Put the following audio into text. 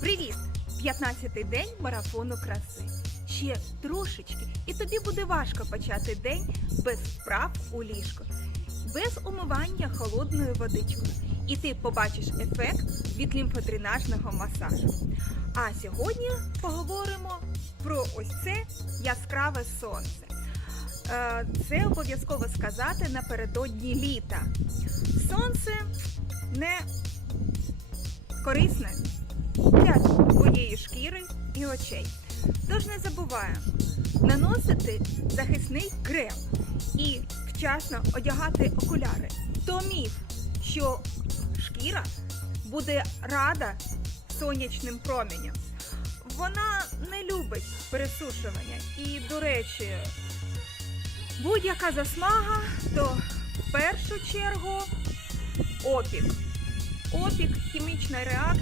Привіт! 15-й день марафону краси. Ще трошечки, і тобі буде важко почати день без вправ у ліжку, без умивання холодною водичкою. І ти побачиш ефект від лімфодренажного масажу. А сьогодні поговоримо про ось це яскраве сонце. Е, Це обов'язково сказати напередодні літа. Сонце не корисне для твоєї шкіри і очей. Тож не забуваємо наносити захисний крем і вчасно одягати окуляри. То міф, що шкіра буде рада сонячним променям. Вона не любить пересушування. І, до речі, будь-яка засмага, то в першу чергу опік. Опік хімічна реакція.